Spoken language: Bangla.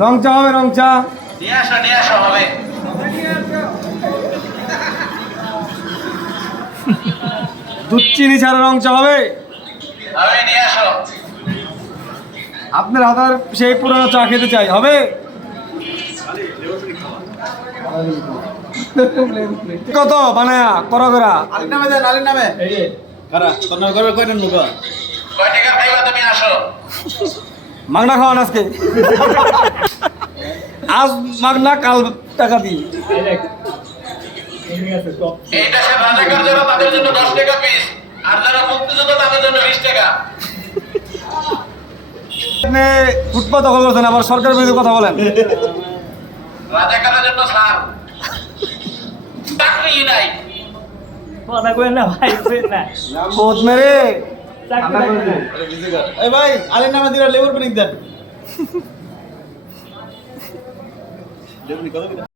রং চা হবে, রং চা। নিয়ে আসো হবে। দুধ চিনি ছাড়া রং চা হবে। হবে, নিয়ে আসো। আপনার হাতার সেই পুরনো চা খেতে চাই, হবে? কত বানায়া করা করা আলির নামে দেন, আলির নামে। কারা কন্যা করে কয়টা লোক? কয় টাকা খাইবা তুমি আসো। মাগনা খাওয়ান আজকে। আজ মাগনা, কাল টাকা দিই। এই দেশের রাজাকার যারা তাদের জন্য 10 টাকা পিস, আর যারা মুক্তিযোদ্ধা তাদের জন্য 20 টাকা। আপনি ফুটপাত দখল করছেন, আবার সরকারের বিরুদ্ধে কথা বলেন। রাজাকারের জন্য ছাড়। চাকরি নাই। কথা কইেন না ভাই, কইেন না। বোধ মেরে চাকরি লাগবে না। এই ভাই আলির নামে দিরা লেবুর পিনিক দেন।